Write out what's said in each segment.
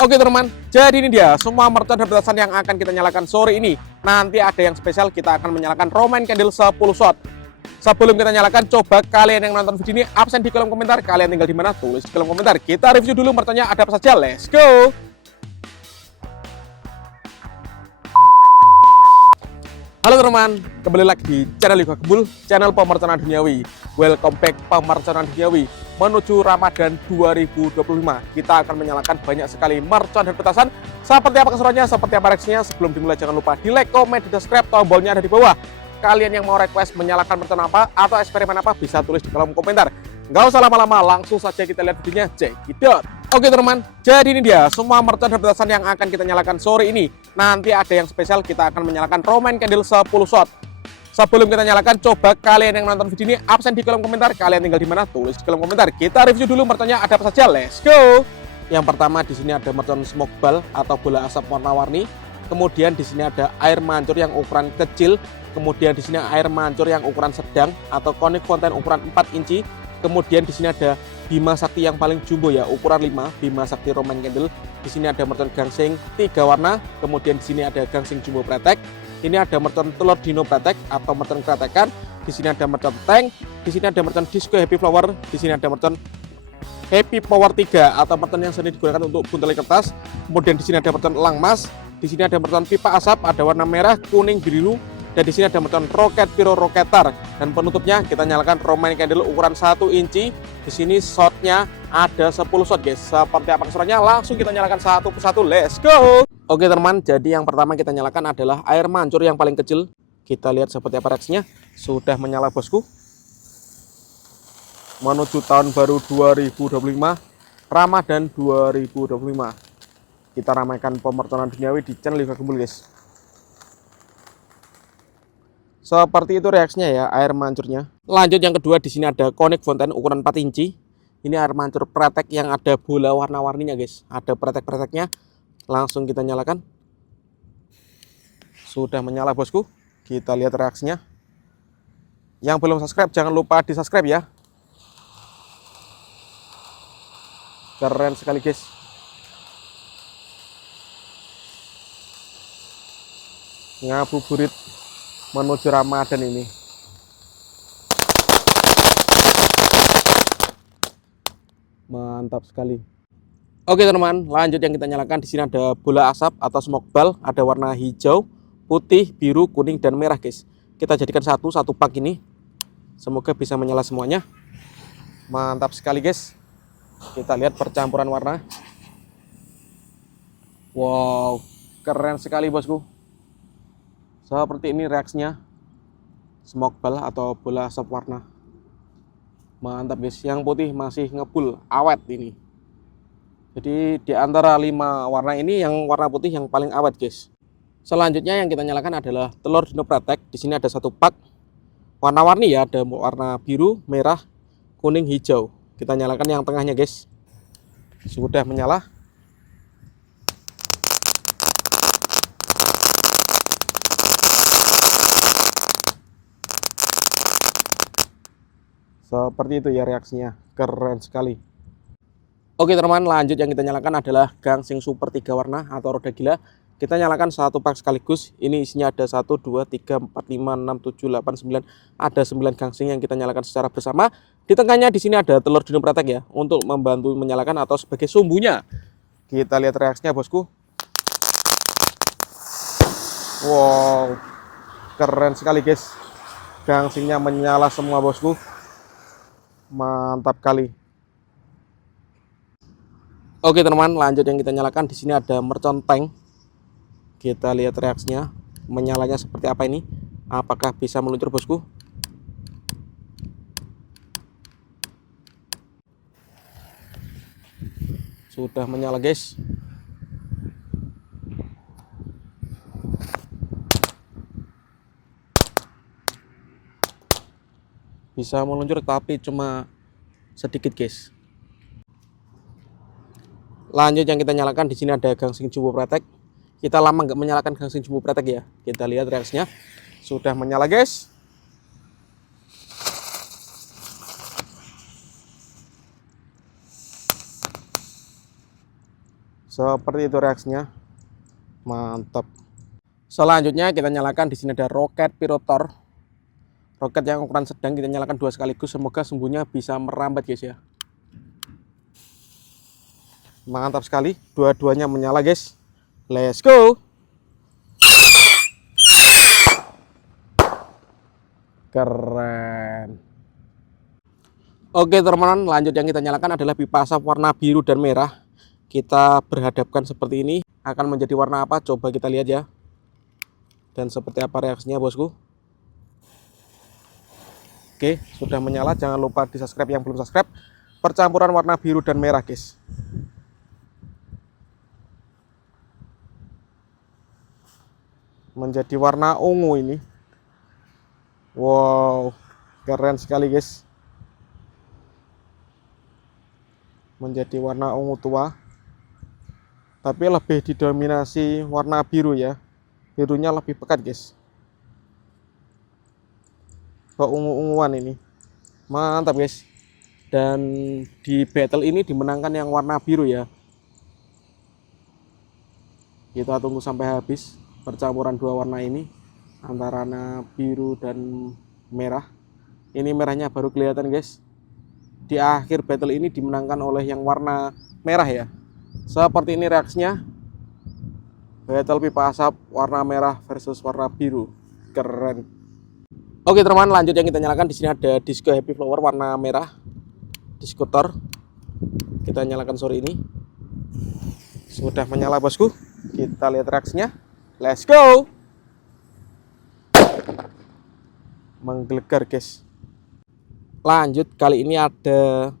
Oke teman, jadi ini dia semua mercon dan petasan yang akan kita nyalakan sore ini. Nanti ada yang spesial, kita akan menyalakan Roman Candle 10 shot. Sebelum kita nyalakan, coba kalian yang nonton video ini absen di kolom komentar. Kalian tinggal di mana? Tulis di kolom komentar. Kita review dulu merconnya ada apa saja. Let's go! Halo teman, kembali lagi di channel Liga Gembul, channel pemerconan duniawi. Welcome back pemerconan duniawi. Menuju Ramadan 2025, kita akan menyalakan banyak sekali mercon dan petasan. Seperti apa keseruannya, seperti apa reaksinya. Sebelum dimulai jangan lupa di like, comment, di subscribe, tombolnya ada di bawah. Kalian yang mau request menyalakan mercon apa atau eksperimen apa bisa tulis di kolom komentar. Nggak usah lama-lama, langsung saja kita lihat videonya. Check it out. Oke teman, jadi ini dia semua mercon dan petasan yang akan kita nyalakan sore ini. Nanti ada yang spesial, kita akan menyalakan Roman Candle 10 shot. Sebelum kita nyalakan, coba kalian yang nonton video ini absen di kolom komentar. Kalian tinggal di mana? Tulis di kolom komentar. Kita review dulu merconnya ada apa saja. Let's go. Yang pertama di sini ada mercon smoke ball atau bola asap warna-warni. Kemudian di sini ada air mancur yang ukuran kecil. Kemudian di sini air mancur yang ukuran sedang atau conic fountain ukuran 4 inci. Kemudian di sini ada Bima Sakti yang paling jumbo ya, ukuran 5, Bima Sakti Roman Candle. Di sini ada mercon gangsing 3 warna. Kemudian di sini ada gangsing jumbo pretek. Ini ada mercon telur dino pretek atau mercon kretekan. Di sini ada mercon tank. Di sini ada mercon disco happy flower. Di sini ada mercon happy power 3 atau mercon yang sering digunakan untuk buntelan kertas. Kemudian di sini ada mercon elang mas. Di sini ada mercon pipa asap, ada warna merah, kuning, biru. Dan di sini ada mercon roket piro roketar. Dan penutupnya kita nyalakan Roman Candle ukuran 1 inci. Di sini shotnya ada 10 shot guys. Seperti apa keseruannya, langsung kita nyalakan satu persatu. Let's go. Oke teman, jadi yang pertama kita nyalakan adalah air mancur yang paling kecil. Kita lihat seperti apa reaksinya. Sudah menyala bosku. Menuju tahun baru 2025, Ramadan 2025. Kita ramaikan pemerconan duniawi di channel Liga Gembul guys. Seperti itu reaksinya ya air mancurnya. Lanjut yang kedua, di sini ada conic fountain ukuran 4 inci. Ini air mancur pretek yang ada bola warna-warninya guys. Ada pretek-preteknya. Langsung kita nyalakan. Sudah menyala bosku. Kita lihat reaksinya. Yang belum subscribe jangan lupa di subscribe ya. Keren sekali guys. Ngabuburit menuju Ramadan ini. Mantap sekali. Oke teman, lanjut yang kita nyalakan. Di sini ada bola asap atau smoke ball, ada warna hijau, putih, biru, kuning, dan merah guys. Kita jadikan satu pak ini. Semoga bisa menyala semuanya. Mantap sekali guys. Kita lihat percampuran warna. Wow, keren sekali bosku. Seperti ini reaksinya. Smoke ball atau bola asap warna. Mantap guys. Yang putih masih ngebul, awet ini. Jadi di antara 5 warna ini yang warna putih yang paling awet guys. Selanjutnya yang kita nyalakan adalah telur dino pretek. Di sini ada 1 pak. Warna-warni ya, ada warna biru, merah, kuning, hijau. Kita nyalakan yang tengahnya guys. Sudah menyala. Seperti itu ya reaksinya. Keren sekali. Oke teman, lanjut yang kita nyalakan adalah gangsing super 3 warna atau roda gila. Kita nyalakan 1 pak sekaligus. Ini isinya ada 1, 2, 3, 4, 5, 6, 7, 8, 9. Ada 9 gangsing yang kita nyalakan secara bersama. Di tengahnya di sini ada telur dino pretek ya, untuk membantu menyalakan atau sebagai sumbunya. Kita lihat reaksinya bosku. Wow, keren sekali guys. Gangsingnya menyala semua bosku. Mantap kali. Oke teman, lanjut yang kita nyalakan. Di sini ada mercon tank. Kita lihat reaksinya, menyalanya seperti apa ini. Apakah bisa meluncur bosku? Sudah menyala guys. Bisa meluncur tapi cuma sedikit guys. Lanjut yang kita nyalakan, di sini ada gangsing jumbo pretek. Kita lama nggak menyalakan gangsing jumbo pretek ya. Kita lihat reaksinya. Sudah menyala guys. Seperti itu reaksinya. Mantap. Selanjutnya kita nyalakan. Di sini ada roket pirotor. Roket yang ukuran sedang kita nyalakan 2 sekaligus. Semoga sumbunya bisa merambat guys ya. Mantap sekali. Dua-duanya menyala guys. Let's go. Keren. Oke teman-teman, lanjut yang kita nyalakan adalah pipa asap warna biru dan merah. Kita berhadapkan seperti ini. Akan menjadi warna apa? Coba kita lihat ya. Dan seperti apa reaksinya bosku. Oke, sudah menyala. Jangan lupa di subscribe yang belum subscribe. Percampuran warna biru dan merah guys. Menjadi warna ungu ini. Wow, keren sekali guys. Menjadi warna ungu tua, tapi lebih didominasi warna biru ya. Birunya lebih pekat guys, ke ungu-unguan ini. Mantap guys. Dan di battle ini dimenangkan yang warna biru ya. Kita tunggu sampai habis percampuran dua warna ini, antara warna biru dan merah. Ini merahnya baru kelihatan guys. Di akhir battle ini dimenangkan oleh yang warna merah ya. Seperti ini reaksinya. Battle pipa asap warna merah versus warna biru. Keren. Oke teman, lanjut yang kita nyalakan. Di sini ada disco happy flower warna merah. Diskutor. Kita nyalakan sore ini. Sudah menyala bosku. Kita lihat reaksinya. Let's go. Menggelegar guys. Lanjut, kali ini ada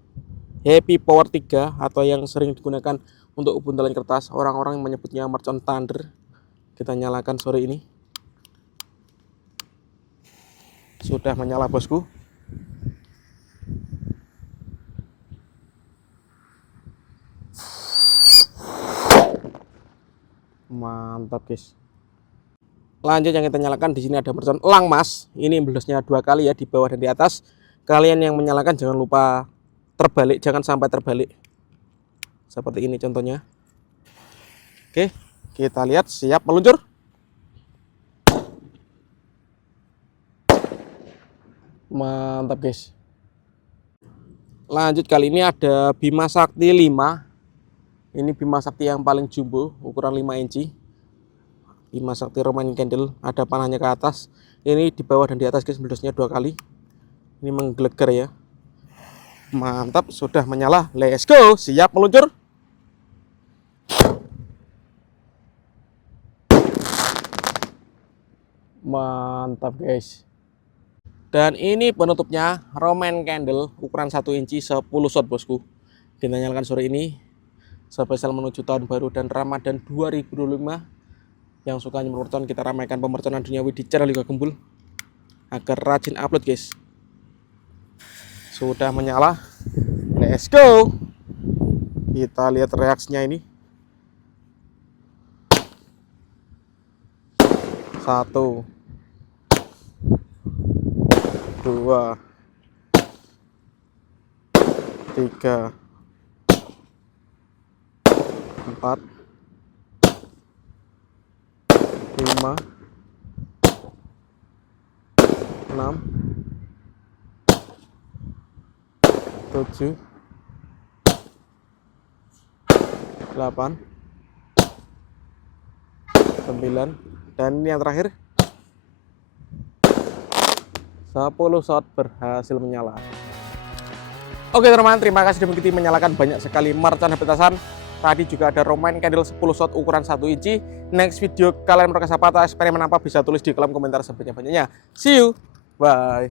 Happy Power 3 atau yang sering digunakan untuk buntalan kertas. Orang-orang yang menyebutnya Merchant Thunder. Kita nyalakan sore ini. Sudah menyala bosku. Mantap guys. Lanjut yang kita nyalakan, di sini ada Merchant Langmas. Ini bledosnya 2 kali ya, di bawah dan di atas. Kalian yang menyalakan jangan lupa terbalik, jangan sampai terbalik. Seperti ini contohnya. Oke, kita lihat, siap meluncur. Mantap guys. Lanjut, kali ini ada Bima Sakti 5. Ini Bima Sakti yang paling jumbo, ukuran 5 inci. Bima Sakti Roman Candle, ada panahnya ke atas. Ini di bawah dan di atas guys, meledosnya 2 kali. Ini menggelegar ya. Mantap, sudah menyala. Let's go, siap meluncur. Mantap guys. Dan ini penutupnya Roman Candle ukuran 1 inci 10 shot bosku. Kita nyalakan sore ini. Spesial menuju tahun baru dan Ramadan 2025. Yang suka merton, kita ramaikan pemerconan duniawi di channel Liga Gembul agar rajin upload guys. Sudah menyala. Let's go. Kita lihat reaksinya ini. 1 2 3 4 5 6 7 8 9, dan ini yang terakhir 10 shot berhasil menyala. Oke teman-teman, terima kasih sudah mengikuti menyalakan banyak sekali merchant petasan. Tadi juga ada Roman Candle 10 shot ukuran 1 inci. Next video kalian merasa apa atau eksperimen apa bisa tulis di kolom komentar sebanyak-banyaknya. See you, bye.